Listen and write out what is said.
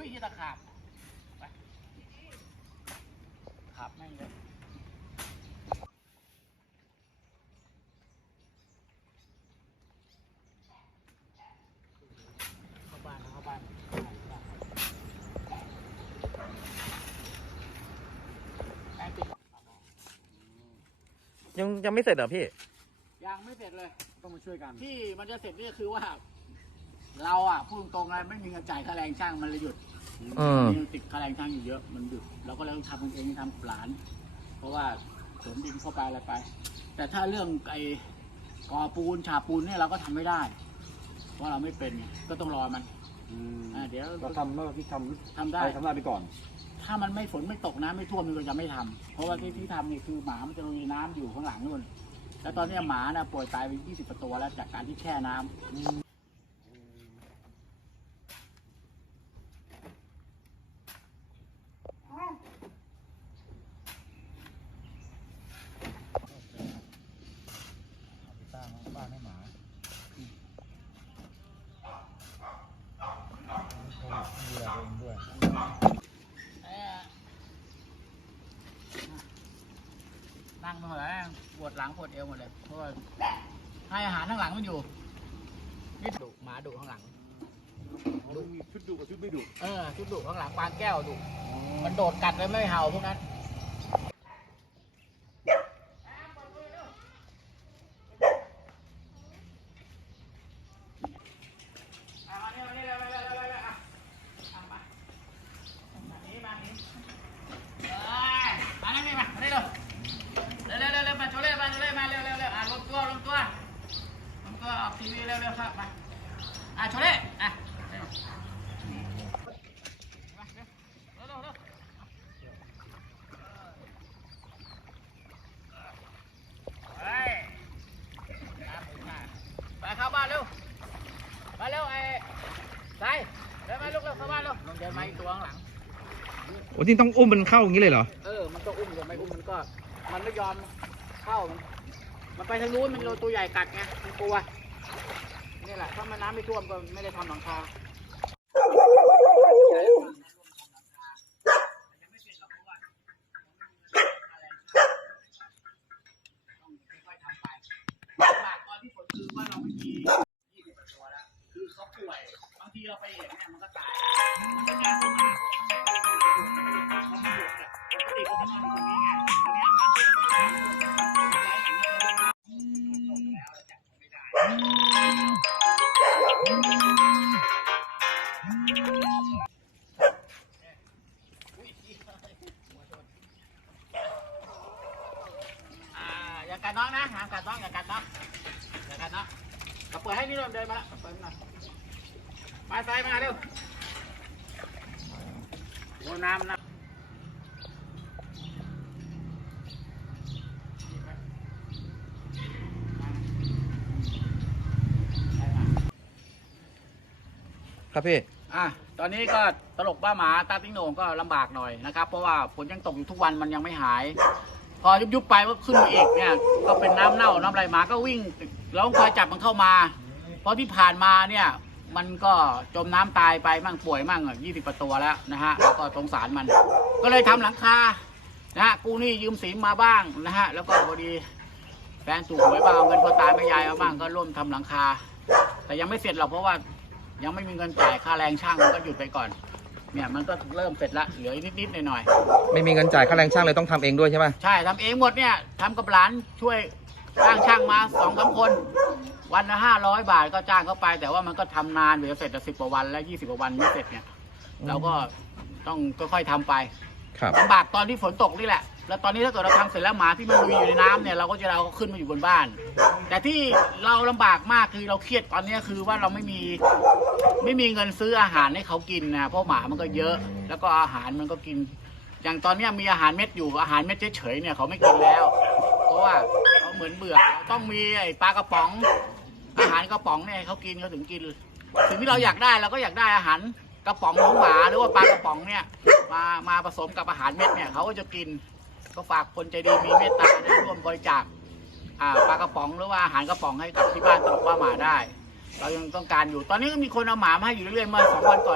อุ้ยยี่ตะขาบไปขาบแม่งเลยเข้าบ้านนะเข้าบ้านแม่งติดยังยังไม่เสร็จเหรอพี่ ยังไม่เสร็จเลย ต้องมาช่วยกัน ที่มันจะเสร็จนี่คือว่า เราอะพูดตรงๆเลยไม่มีเงินจ่ายค่าแรงช่างมันเลยหยุดอืม มีติดค่าแรงช่างอยู่เยอะมันหยุดเราก็เลยต้องทำมันเองทำกับหลาน เพราะว่าเสริมดินเข้าไปอะไรไป แต่ถ้าเรื่องไอ้กอปูนฉาบปูนเนี่ยเราก็ทำไม่ได้เพราะเราไม่เป็นไงก็ต้องรอมันอืมอ่าเดี๋ยวเราทำเราที่ทำทำได้ทำได้ไปก่อน ถ้ามันไม่ฝนไม่ตกน้ำไม่ท่วมมันก็จะไม่ทำเพราะว่าที่ที่ทำนี่คือหมามันจะลุยน้ำอยู่ข้างหลังนู่น แล้วตอนเนี้ยหมาน่ะป่วยตายไป20กว่าตัวแล้วจากการที่แช่น้ำ สร้างบ้านให้หมา ดูแลเองด้วยนั่งมาแล้วปวดหลังปวดเอวหมดเลยเพราะว่าให้อาหารข้างหลังมันอยู่นี่ดุหมาดุข้างหลังมันมีชุดดุกับชุดไม่ดุ เออชุดดุข้างหลังปานแก้วดุมันโดดกัดเลยไม่เห่าพวกนั้นเอามานี่มานี่เร็วเร็วเร็วเร็วเร็วอะเอามามานี่มานี่เอ้ยมานี่นี่มามานี่เร็ว เร็วเร็วเร็วเร็วมาโชว์เร็วมาโชว์เร็วมาเร็วเร็วเร็วอะลงตัวลงตัวลงตัวออกทีวี เร็วเร็วครับมาอะโชว์เร็วอะเร็วมาเร็วเร็วเร็วเร็วเฮ้ยตามผมมาไปเข้าบ้านเร็วมาเร็วไอ้ไปเดินมาลูกเร็วเข้าบ้านเร็วลงเดินมาอีกตัวข้างหลัง โอ้จริงต้องอุ้มมันเข้าอย่างนี้เลยเหรอ เออ มันก็อุ้มแต่ไม่อุ้มมันก็ มันไม่ยอมเข้า มันมันไปทางนู้นมันโดนตัวใหญ่กัดไงมันกลัว นี่แหละถ้ามันน้ำไม่ท่วมก็ไม่ได้ทำหลังคาตอนที่ฝนคือว่าเราไม่มียี่สิบตัวแล้วคือเขาป่วยบางทีเราไปเห็นเนี่ยมันก็ตายมันก็แจ้งเข้ามามันหยุดอะปกติเขา กัดน้องนะห้ามกัดน้องอย่ากัดน้องอย่ากัดน้องเราเปิดให้นี่เริ่มเดินมาแล้วเปิดมามาซ้ายมาเร็วโอ้น้ำน้ำครับพี่ อะ ตอนนี้ก็ตลกบ้าหมาตาติ้งโหน่งก็ลำบากหน่อยนะครับ เพราะว่าฝนยังตกอยู่ทุกวันมันยังไม่หาย พอยุบๆไปก็ขึ้นมาอีกเนี่ยก็เป็นน้ำเน่าน้ำไหลหมาก็วิ่งแล้วคอยจับมันเข้ามา เพราะที่ผ่านมาเนี่ยมันก็จมน้ำตายไปมั่งป่วยมั่งยี่สิบตัวแล้วนะฮะแล้วก็สงสารมัน ก็เลยทำหลังคานะฮะกูนี่ยืมสินมาบ้างนะฮะแล้วก็พอดีแฟนถูกหวยบ้างเงินพ่อตายแม่ยายมาบ้างก็ร่วมทำหลังคา แต่ยังไม่เสร็จหรอกเพราะว่ายังไม่มีเงินจ่ายค่าแรงช่างก็หยุดไปก่อน เนี่ยมันก็เริ่มเสร็จละเหลืออีกนิดๆหน่อยไม่มีเงินจ่ายค่าแรงช่างเลยต้องทำเองด้วยใช่ไหมๆใช่ทำเองหมดเนี่ยทำกับหลานช่วยจ้างช่างมาสองสามคน วันละห้าร้อยบาทก็จ้างเขาไป แต่ว่ามันก็ทำนานเหลือเสร็จสิบกว่าวันแล้วยี่สิบกว่าวันไม่เสร็จเนี่ยเราก็ต้องค่อยๆทำไปครับลำบากตอนที่ฝนตกนี่แหละ แล้วตอนนี้ถ้าเกิดเราทำเสร็จแล้วหมาที่มันลุยอยู่ในน้ำเนี่ยเราก็จะเอาเขาขึ้นมาอยู่บนบ้าน แต่ที่เราลำบากมากคือเราเครียดตอนนี้คือว่าเราไม่มีไม่มีเงินซื้ออาหารให้เขากินนะเพราะหมามันก็เยอะ แล้วก็อาหารมันก็กิน อย่างตอนนี้มีอาหารเม็ดอยู่อาหารเม็ดเฉยๆเนี่ยเขาไม่กินแล้ว เพราะว่าเขาเหมือนเบื่อต้องมีไอ้ปลากระป๋อง อาหารกระป๋องเนี่ยเขากินเขาถึงกินสิ่งที่เราอยากได้เราก็อยากได้อาหารกระป๋องของหมาหรือว่าปลากระป๋องเนี่ยมามาผสมกับอาหารเม็ดเนี่ยเขาก็จะกิน ก็ฝากคนใจดีมีเมตตานะร่วมบริจาคอ่าปลากระป๋องหรือว่าอาหารกระป๋องให้กับที่บ้านตลกบ้าหมาได้ เรายังต้องการอยู่ตอนนี้ก็มีคนเอาหมามาให้อยู่เรื่อยๆเมื่อสองวันก่อน